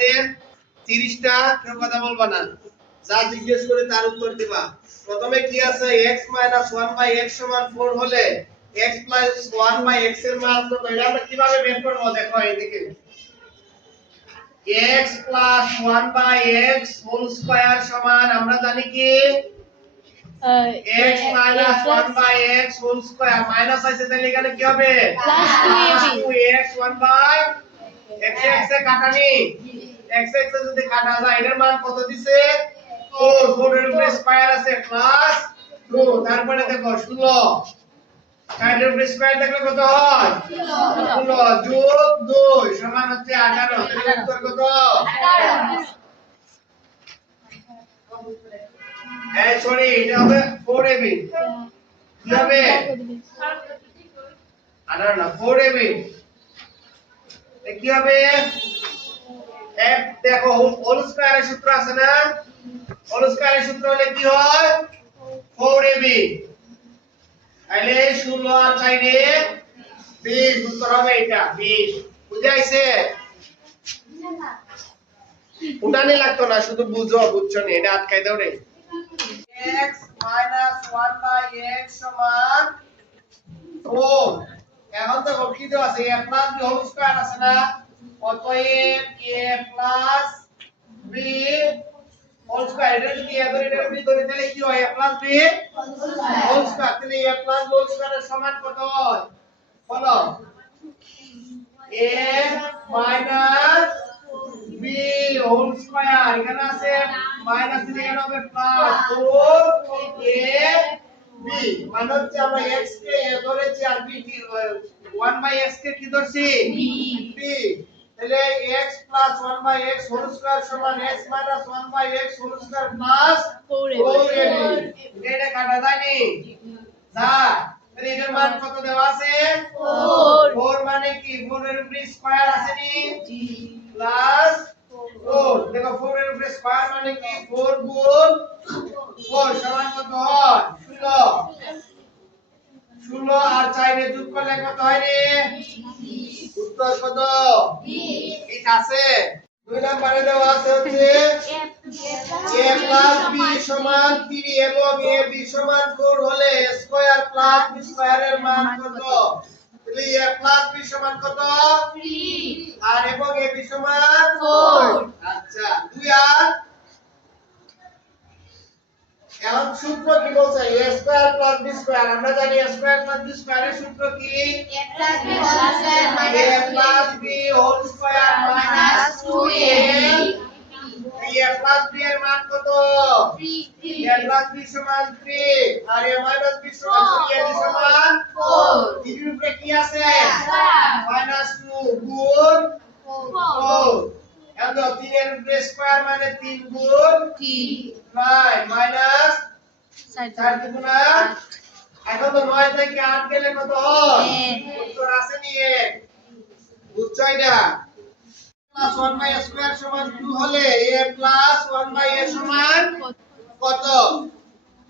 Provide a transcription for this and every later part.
আছে 30টা, কেউ কথা বলবা না, যা জিজ্ঞেস করে তার উত্তর দিবা। প্রথমে কি আছে, x 1/x সমান 4 হলে x 1/x এর মান কত, এটা আমরা কিভাবে বের করব দেখো এইদিকে। x 1/x হোল স্কয়ার সমান আমরা জানি কি x 1/x whole square, minus আছে তাহলে এখানে কি হবে +2x 1/x, x এ কাটানি x এ যদি কাটা যায় এর মান কত দিছে 4, 4 এর উপরে স্কয়ার আছে প্লাস 2, তারপরে দেখো 16, 4 এর উপরে স্কয়ার দেখলে কত হয় 16 যোগ 2 সমান হচ্ছে 18, তাহলে উত্তর কত 18। এই সরি, এটা হবে 4ab, কি হবে 18 না 4ab, কি হবে f, দেখো হোল স্কয়ারের সূত্র আছে না, হোল স্কয়ারের সূত্র হলে কি হয় 4ab, তাহলে 16 আর 4 এ 20, উত্তর হবে এটা 20। বুঝাইছে? উঠানি লাগতো না, শুধু বুঝছো নি, এটা আটকাই দাও রে। x 1/x সমান 4, এখন দেখো কি দেওয়া আছে a plus b whole square আছে না, অতএব a plus b whole square, এটা যদি a ধরে এটা b ধরে তাহলে কি হয় a plus b whole square, তাহলে a প্লাস b হোল স্কয়ারের সমান কত হয় বলো, a minus b whole square, এখানে আছে মাইনাস, এখানে হবে প্লাস 4ab, মানে হচ্ছে আমরা x কে a ধরেছি আর b কি 1/x কে কি ধরছি b, তাহলে x 1/x হোল স্কয়ার সমান x 1/x whole square plus 4ab, এটা কাটা যায়নি যা, তাহলে এটার মান কত দেওয়া আছে 4 মানে কি 4 এর উপরে স্কয়ার আছে নি প্লাস 4, দেখো 4 এর উপরে স্কয়ার মানে কি 4 গুণ 4 সমান কত হয় 16, 16 আর 4 এ যোগ করলে কত হয় রে, উত্তর কত 20, ঠিক আছে। 2 নম্বরে দেওয়া আছে হচ্ছে a প্লাস b সমান 3 এবং a b সমান 4 হলে a square plus b square এর মান কত, তাহলে a প্লাস b সমান কত 3 আর এবং a b সমান 4, আচ্ছা 2 আর এখন সূত্র কি বলছে a square plus b square, আমরা জানি a স্কয়ার প্লাস b স্কয়ারের সূত্র কি a plus b whole square minus 2a, a plus b এর মান কত 3, a প্লাস b সমান 3 আর a মাইনাস b সমান a b সমান 4, এর উপরে কি আছে মাইনাস 2 গুণ 4, এখন 3 এর উপরে স্কয়ার মানে 3 গুণ 3 9 মাইনাস 4 দুগুণ 8, এখন তো 9 থেকে 8 গেলে কত হয় উত্তর আছে নি 1, বুঝছো এটা প্লাস 1/a স্কয়ার সমান 2 হলে a প্লাস 1/a সমান কত,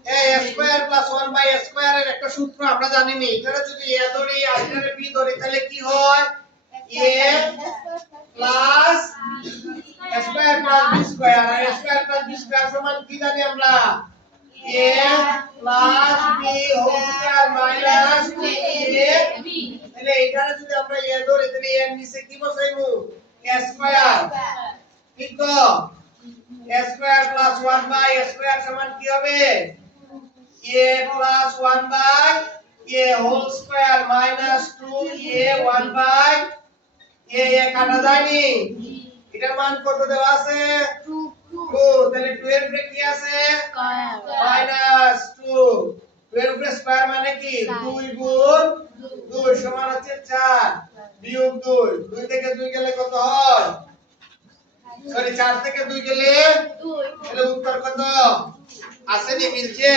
a square plus 1/a square এর একটা সূত্র আমরা জানি নি, এখানে যদি a ধরি আর এখানে b ধরি তাহলে কি হয় a plus square plus b square, আর স্কয়ার প্লাস b স্কয়ার সমান কি জানি আমরা a plus b whole square minus 2ab, তাহলে এখানে যদি আমরা a ধরি তাহলে a এর নিচে কি বসাইবো a স্কয়ার, ঠিক তো a square plus 1/a square সমান কি হবে a plus 1/a whole square minus 2a 1/a, a কাটা যায়নি, এটার মান কত দেওয়া আছে 2, তাহলে 2 এর উপরে কি আছে মাইনাস 2, 2 এর উপরে স্কয়ার মানে কি 2 গুণ 2 সমান হচ্ছে 4 বিয়োগ 2, 2 থেকে 2 গেলে কত হয়, সরি 4 থেকে 2 গেলে 2, তাহলে উত্তর কত আছে নি মিলছে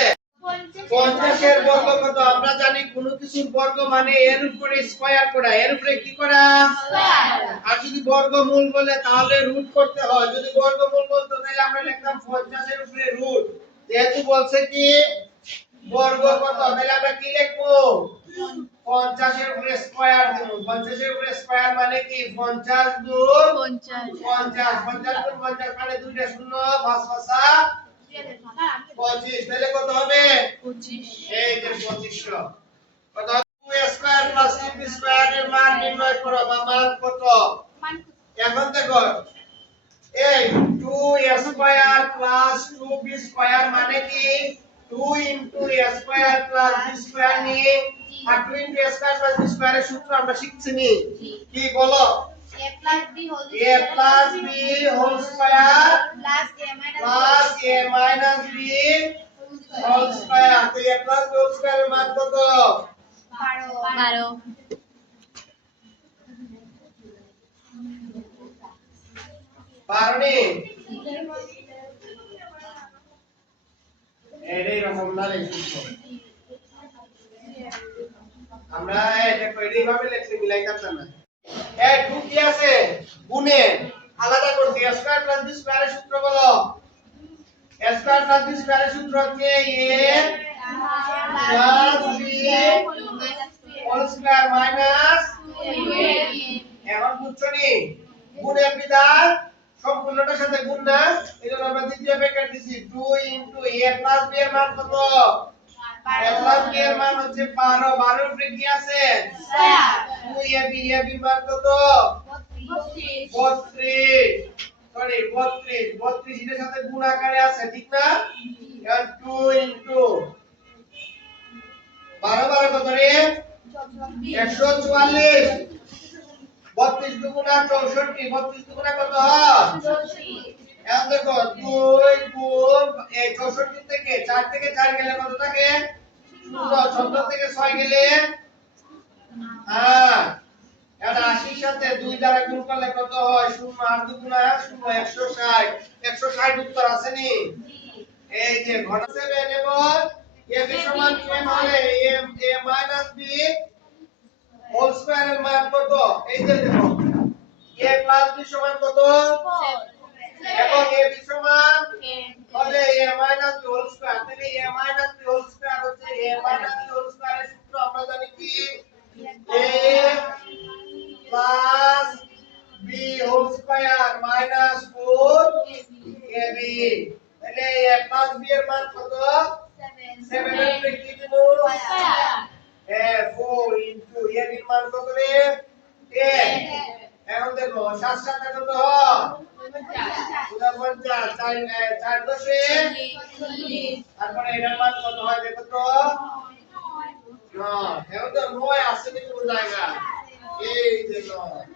50 এর বর্গ কত, আমরা জানি কোন কিছুর বর্গ মানে এর উপরে স্কয়ার করা, এর উপরে কি করা স্কয়ার, আর যদি বর্গমূল বলে তাহলে রুট করতে হয়, যদি বর্গমূল বলতো তাহলে আমরা লিখতাম 50 এর উপরে রুট, যেহেতু বলছে কি বর্গ কত তাহলে আমরা কি লিখবো 50 এর উপরে স্কয়ার দেব 50 এর উপরে স্কয়ার মানে কি 50 গুণ 50 50 গুণ 50 মানে দুইটা শূন্য 5 5 25 তাহলে কত হবে 25 এই যে 2500 কত 2 স্কয়ার প্লাস 3b স্কয়ার এর মান নির্ণয় করো বা মান কত এখন দেখো এই 2 স্কয়ার প্লাস 2b স্কয়ার মানে কি 2 into a square plus b square নিয়ে আর 2 into a square plus b স্কয়ারের সূত্র আমরা শিখছি নি কি বলো a plus b whole square plus a minus b whole square তো a প্লাস b হোল স্কয়ারের মান কত 12 পারনি এই রকম না লিখছো আমরা এটা কইলেই ভাবে লিখছি মিলাইতাম না এই 2 কি আছে গুণে আলাদা করতে a স্কয়ার প্লাস b স্কয়ারের সূত্র বলো a স্কয়ার প্লাস b স্কয়ারের সূত্র হচ্ছে a plus b whole square minus এখন বুঝছো নি গুণের বিধান সম্পূর্ণটার সাথে গুণ না এজন্য আমরা দ্বিতীয় ব্র্যাকেট দিছি 2 ইনটু a প্লাস b এর মান কত a প্লাস b এর মান হচ্ছে 12 12 এর উপরে কি আছে স্কয়ার 2ab মান কত 32 সরি 32 এর সাথে গুণ আকারে আছে ঠিক না এখন 2 ইনটু 12 12 কত রে 144 32 দুগুণা 64 32 দুগুণা কত হয় 64 এখন দেখো 2 গুণ এই 64 থেকে 4 থেকে 4 গেলে কত থাকে 0 থেকে 6 গেলে 8 এখন 80 এর সাথে 2 দ্বারা গুণ করলে কত হয় 0 8 দুগুণা 0 160 160 উত্তর আছে নি এই যে ঘন 7 এবং ab সমান m হলে a minus b whole square এর মান কত এই যে দেখো a প্লাস b সমান কত 7 এবং ab সমান হলে a minus b whole square তাহলে a minus b whole square হচ্ছে a মাইনাস b হোল স্কয়ারের সূত্র আমরা জানি কি a plus b whole square minus 4ab তাহলে a প্লাস b এর মান কত 7 এর উপরে কি দেব স্কয়ার 4 ইনটু a এর মান কত রে 10 এখন দেখো 7 7 কত হয় 49 4 দশে তারপরে এটার মান কত হয় দেখো তো 9 এখন তো 9 আছে কিন্তু জায়গা এই যে 9